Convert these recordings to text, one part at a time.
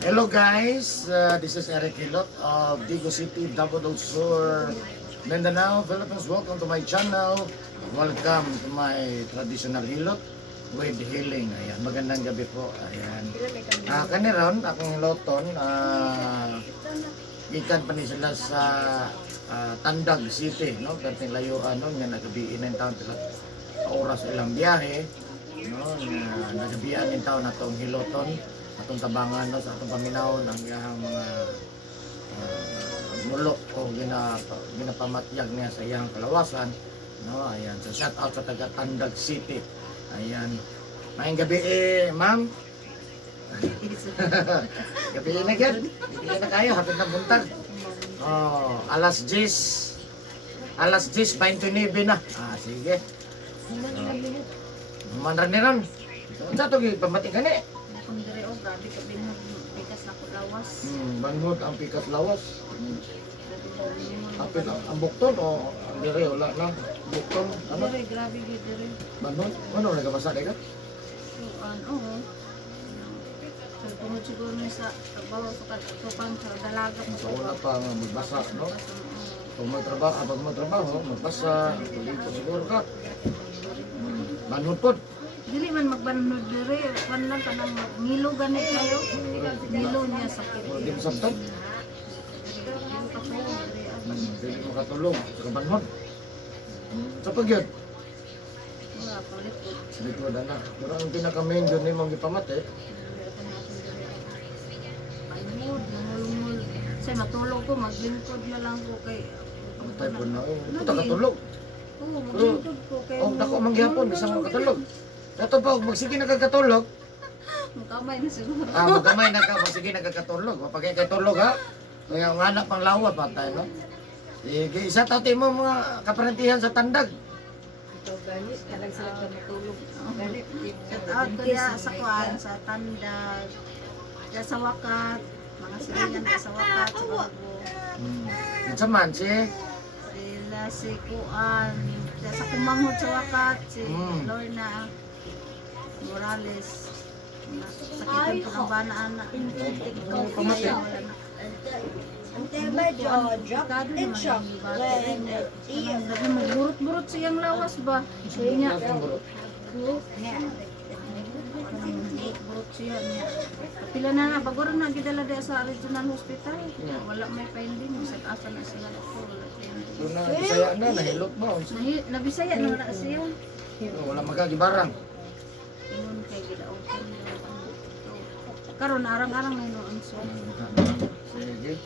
Hello guys, this is Eric Hilot of Digo City, Davao Sur, Mindanao, Philippines. Welcome to my channel. Welcome to my traditional hilot with healing. Ayan, magandang gabi po. Ayan. Kaniron, akong hiloton, ikan pa ni sila sa Tandag City, no? Perting layuan, no? Nga nagabiin ng taon sila oras ilang biyahe, no? Nagabian ng taon na itong hiloton, atong tabangan, no? Sa atong paminaw ng iyang mga mulok o ginapamatyag niya sa iyang kalawasan, no? Ayan, so shout out sa taga Tandag City. Ayan, maayong gabi ma'am. Gabi na yan, gabi na kayo, hapit na buntag. Oh, alas 10:29 na. Sige. Manran ni ron. Sa to gi pamati kani. Kung dire o grabe ka binag pikas na ko lawas. Banhod ang pikas lawas. Apit ang bukton o dire wala na. Bukton ano? Dire grabe gid dire. Banhod. Ano nagabasa ka? Oo. Tungod siguro ni sa trabaho sa tukang sa dalaga mo So wala pa nga magbasa, no? Kung magtrabaho, magbasa, dito siguro ka. Banhod po. Dili man magbanod dire, kan lang kanang ngilo gani kayo. Ngilo niya sakit. Wala din sabtan. Hindi makatulog sa kabanhod. Sa pagyod. Wala palit po. Sa likod na. Pero ang pinaka-main yun ni mong ipamate. Panod, nangulungul. Say matulog ko, maglingkod na lang ko kay Ang tayo po na. Puta katulog. Oo, maglingkod ko kay. O, dako mangyapon. Bisa mo katulog. Ito pa, magsige nagkakatulog. Magkamay na siguro. Magkamay na ka. Magsige nagkakatulog. Mapagay kay tulog ha. Kaya ang anak pang lawa pa tayo, no? Sige, isa tati mo mga kaparentihan sa Tandag. Shout out ko ya sa kuan, sa Tandag, ya sa Wakat, mga silingan ya sa Wakat, sa Bago. Sa man, si Sila si kuan, ya sa Kumanghod sa Wakat, si Lorna Morales. Sakitan ko ng bana anak. Ikaw pamati. Until my jaw dropped in shock when Magburot-burot siyang lawas ba? Siya niya. Burot siya niya. Pila na bago rin nagidala dia sa regional hospital. Wala may finding. Sa asa na sila doktor. Wala finding. doon na, bisaya na, nahilot mo. Nabisaya na wala siya. Wala magagibarang. Ingon kay gidaoton. Karon arang-arang may noon so. Sige.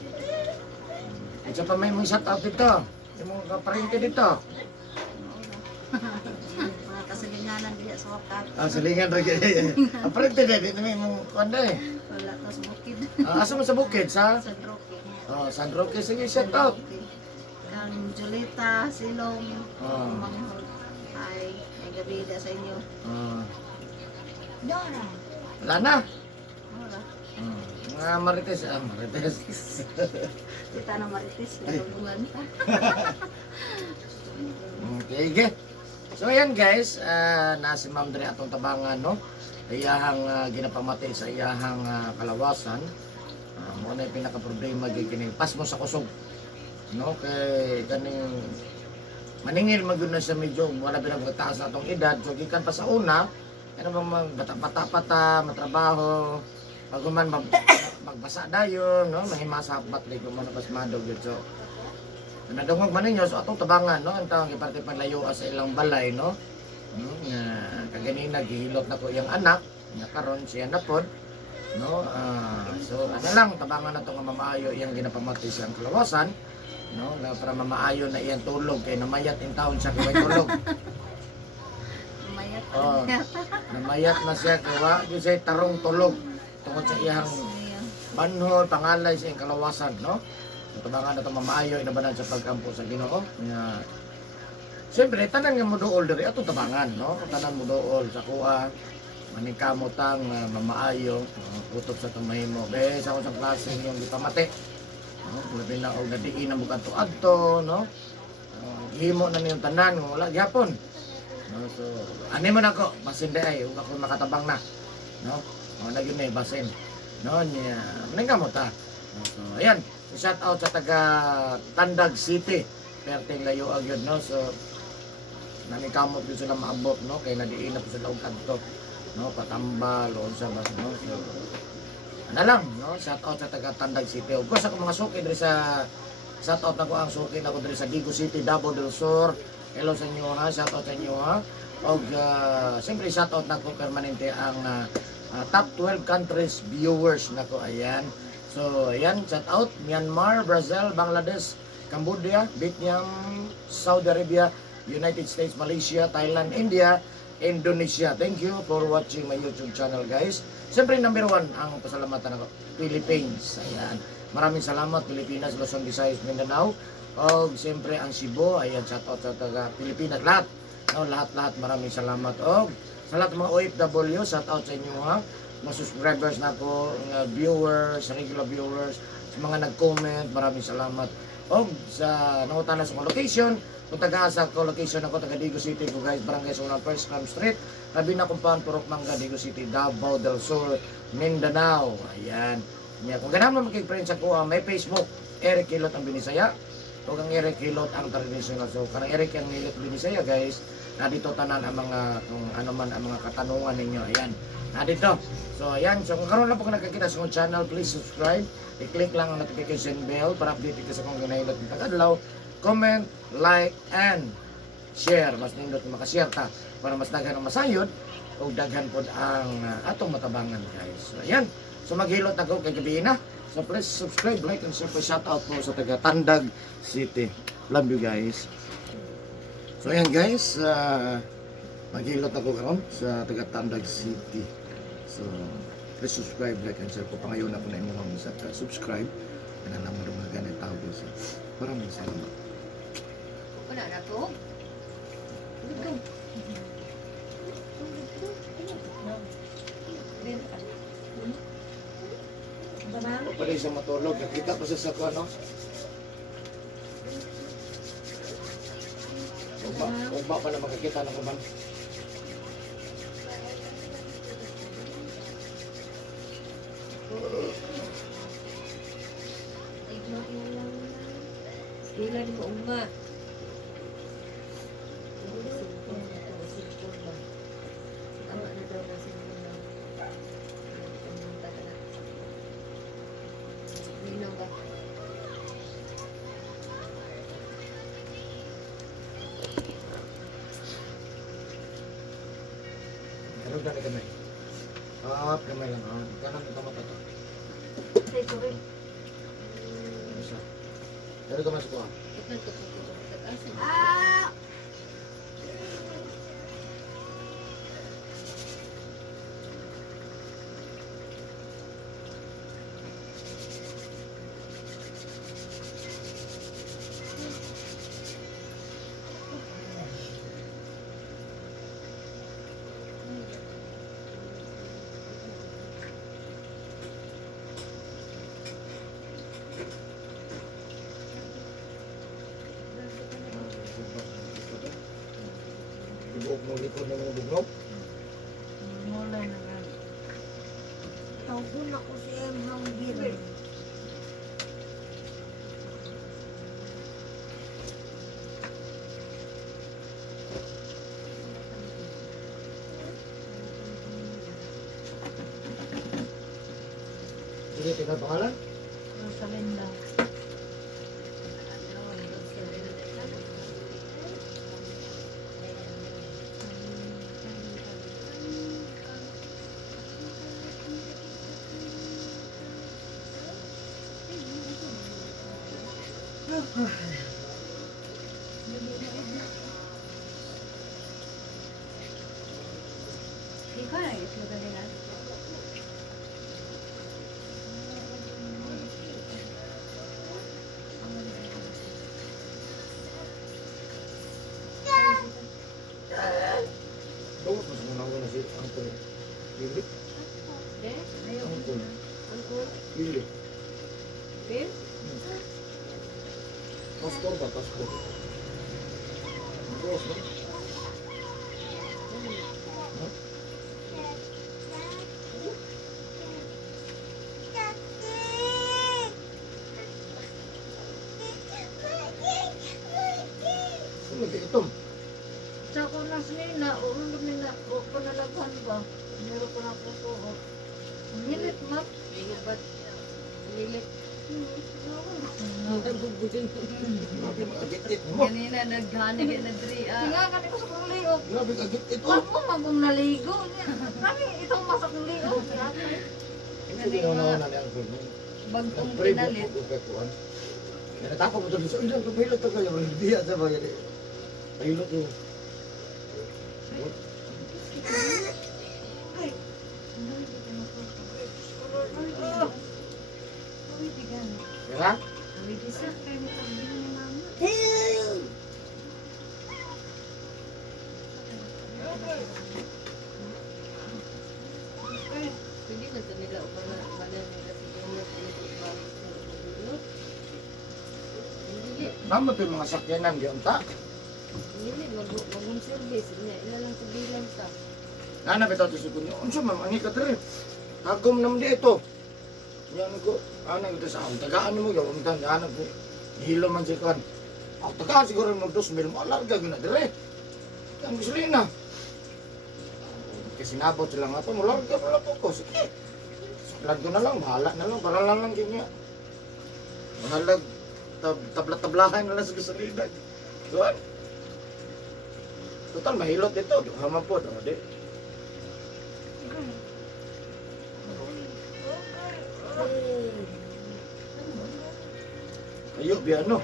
Isa pa may mong shout out dito. Yung mga kaparente dito. Mga kasaganyanan diya sa Wakat. Salingan rin. Aparente din, dito may mong kanda eh. Wala to sa bukid. Asa mo sa bukid, sa? Sa Droke. San Roque, sige, shout out. Kang Julita, Silong, Ah. Manghod. Ay gabi da sa inyo. Dora. Wala na. Wala. Mga marites, marites. Kita na marites, nalulungan pa. Sige. So ayan guys, na si Ma'am Dre atong tabangan, no? Iyahang ginapamati sa iyahang kalawasan. Mo na yung pinaka-problema gikining pas mo sa kusog. No, kay kaning maningil maguna sa medyo wala pinagtaas na atong edad, so gikan pa sa una, ano bang bata-bata, matrabaho, bago man magbasa dayon, no, mahimasa bat di ko man pas madog gyud. So nadungog man ninyo so atong tabangan, no, ang tawag iparte panlayo sa ilang balay, no. Nga kaganina gihilot na ko iyang anak, nya karon siya na pod, no. So ano lang tabangan nato nga mamaayo iyang ginapamati siyang kalawasan, no, nga para mamaayo na iyang tulog kay namayat in taon siya kay tulog. Mayat. Oh, namayat na siya kay wa gyud siya tarong tulog tungod sa iyang banhol pangalay sa iyang kalawasan, no. So tabangan nato mamaayo inabanan sa pagkampo sa Ginoo. Nga siyempre tanan nga muduol diri atong tabangan, no. Tanan muduol sa kuha maningkamotang mamaayo, utok sa tumahimo. Kaya sa usang klase yung gipamati. No, labi na og nadiin na bukan adto, no. Himo na niyong tanan, wala gyapon. No, so ani man ako, masinde ay ug ako makatabang na. No. na yun na basin. No, niya. Maningka mo ta. So, ayan. Shout out sa taga Tandag City. Perting layo agad, no? So, namikamot yun sila maabot, no? Kaya nadiinap sila og kanto. No, patambal, o sa bas, no? So, ano lang, no? Shout out sa taga Tandag City. Of course, ako mga suki diri sa shout out na ko ang suki na ko diri sa Digo City, Davao del Sur. Hello sa inyo ha, shout out sa inyo ha. Og siyempre shout out na ko permanente ang top 12 countries viewers na ko, ayan. So, ayan, shout out Myanmar, Brazil, Bangladesh, Cambodia, Vietnam, Saudi Arabia, United States, Malaysia, Thailand, India, Indonesia. Thank you for watching my YouTube channel, guys. Siyempre, number 1 ang pasalamatan ako, Philippines. Ayan. Maraming salamat, Pilipinas, Luzon, Visayas, Mindanao. O siyempre, ang Cebu. Ayan, shout out sa taga Pilipinas. Lahat. No, lahat. Maraming salamat. O sa lahat ng mga OFW, shout out sa inyo ha. Mga subscribers na po, viewers, regular viewers, sa mga nag-comment, maraming salamat. O sa nangutan na sa mga location, kung taga-asa ko, location ako, taga Digo City ko guys, Barangay Sunal, First Cram Street, Rabina Kumpan, Purok Manga, Digo City, Davao del Sur, Mindanao. Ayan. Yeah, kung ganun mo makikiprensa ko, may Facebook, Eric Kilot ang Binisaya, o ang Eric Kilot ang traditional. So, karang Eric ang Kilot Binisaya guys, na dito tanan ang mga, kung ano man ang mga katanungan ninyo. Ayan. Na dito. So, ayan. So, kung karoon lang po ka nakakita sa akong channel, please subscribe. I-click lang ang notification bell para update ka sa kung ginahilot ng tag-adlaw. Comment, like, and share. Mas nindot makashare ta para mas daghan ang masayod o daghan po ang atong matabangan guys. So, ayan. So, maghilot ako kay gabi na. So, please subscribe, like, and share. Shout out po sa taga Tandag City. Love you guys. So ayan guys, maghilot ako karon sa taga Tandag City. So please subscribe, like, and share po. Pangayon ako na inyong mga subscribe. Yan ang mga ganit tao ko. So maraming salamat. Wala na to? Pwede siya matulog. Nakita ko siya sa ano. Ugba pa na makakita ng kuman. Sila ni mo uma. Tama na daw na sila. Nino ba? Ano ba na kamay? Kamay lang. Kanan ito mata to. Ay, sorry. Isa. Pero ito masuk ko. Ito to. Ibuok mo likod ng mga bugnog. Mulay na gan. Tawgon ako si Emhang Gil. Sige, tingnan pangalan. Rosalinda. Ikaw na ito magalingan. Bawas mas muna ko na si Uncle. Lili. Uncle. Lili. Pastor ba? Pastor. Bawas ba? ba't nilip? Nabubuhin. Grabe mag-agit-it mo. Kanina naghanig na dri. Nga, kami ko sa kong liog. Grabe mag-agit-it mo. Huwag mo magong naligo. Kami, itong masak ng liog. Hindi ko na ang kuno. Bagtong Pre, pinalit. buko ka kuan. Natapos mo to sa ilang kapilot to kayo. Hindi sa ba yan. Pilot mo. Kira? Hindi man ito nila upang manan nila siguro ba hindi Mama to yung mga sakyanan di unta. hindi mag-home service niya ila lang sabilan ka Nana bitaw to si kunyo. Unsa man ani ka dre? Agom nam di ito. Yan ko. Ana ito sa ang tagaan mo yo unta ana ko. Hilo man si kan. Ang tagaan siguro mo 2,000 mo alarga gina dire. Ang gasolina. Kasi nabot sila nga ito, mularga mo lang ko. Sige. Saklan ko na lang, bahala na lang, para lang ganyan. Mahalag, tabla-tablahan na lang sa gasolina. Doon. Total, mahilot dito. Haman po, di. Ayun, biyano.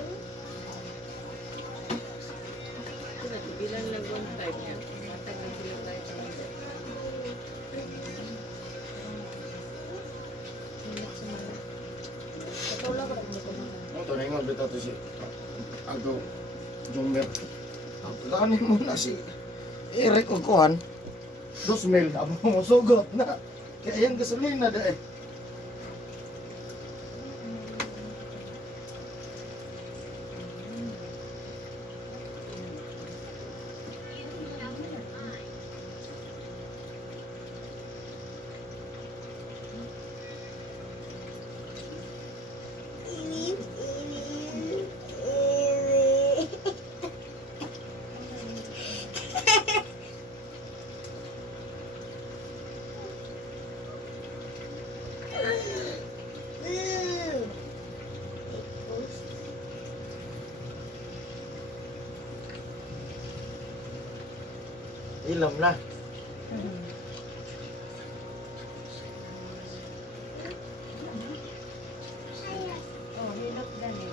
bilang lang one time niya matag na sila tayo sa mga Ito na yung bitaw to si Ago Jumer. Pagkanin mo na si Eric Okohan. 2,000, abo mo sugot na. Kaya yung gasolina da eh. Ilam na. oh hilot gani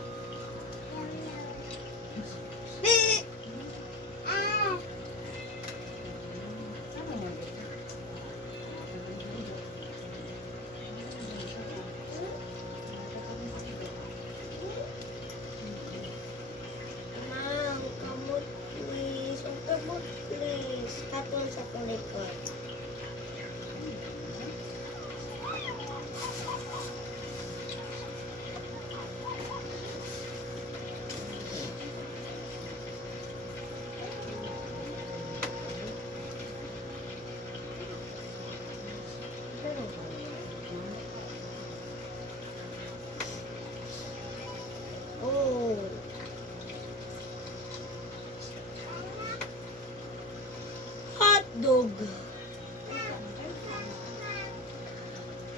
Ma'am, kamot please. Ang kamot please. Katong sa kulikot. Oh. Hot dog.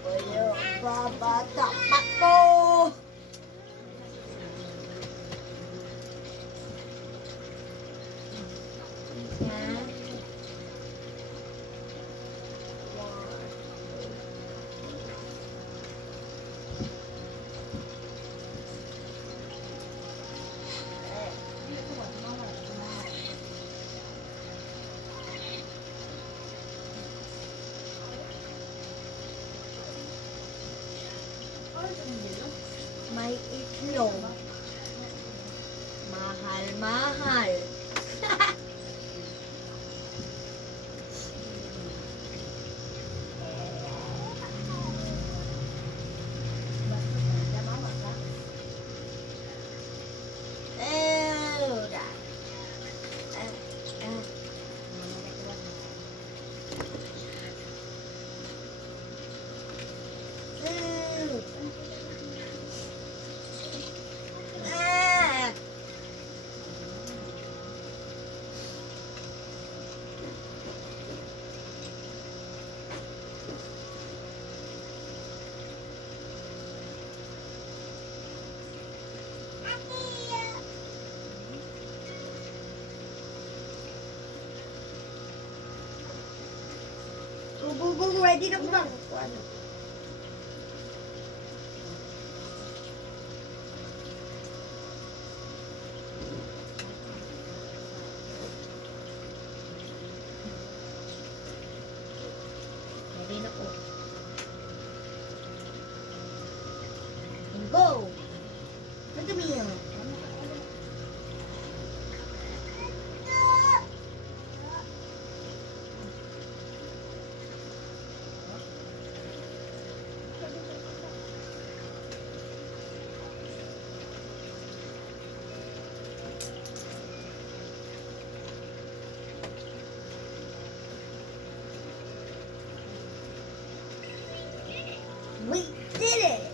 Oyo, babata ako. Yan. May itlog. Mahal. Ew, da. Ew. Ah. Go, ready na ko bang? Ano? Ready na ko. Go! Ito niya. We did it!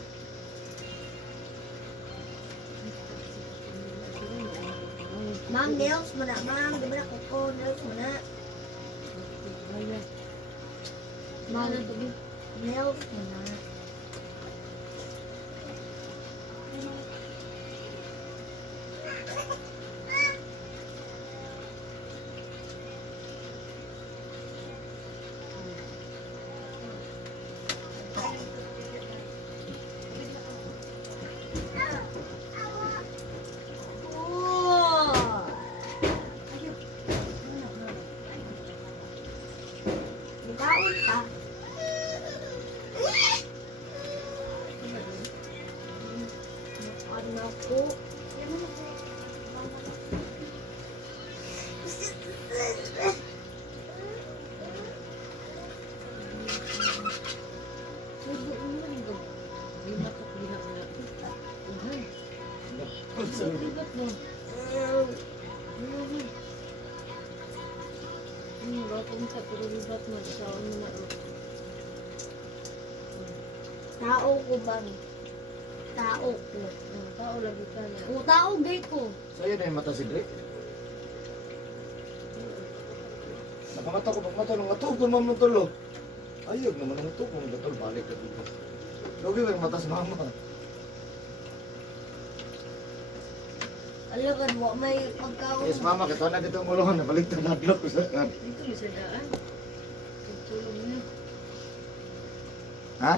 Mang, nails mo na, Mang. Di ba na kuko? Nails mo na. Mang, nails mo na. Oh! Baon ka. Ano ko? Tao ko bang? Tao ko. Tao lagi ka na. O, tao gay ko. So yun na yung mata si Drake. Nakamata ko pag mata nung atupon mo ng tulo. Ayog naman ang atupon ng tulo. Balik ka dito. Logi ba yung mata si mama? Alagan mo, may pagkaon. Yes mama, kito na dito ang ulungan. Nabalik na nadlock ko sa kan. Dito may sadaan. Tulong niya. Ha?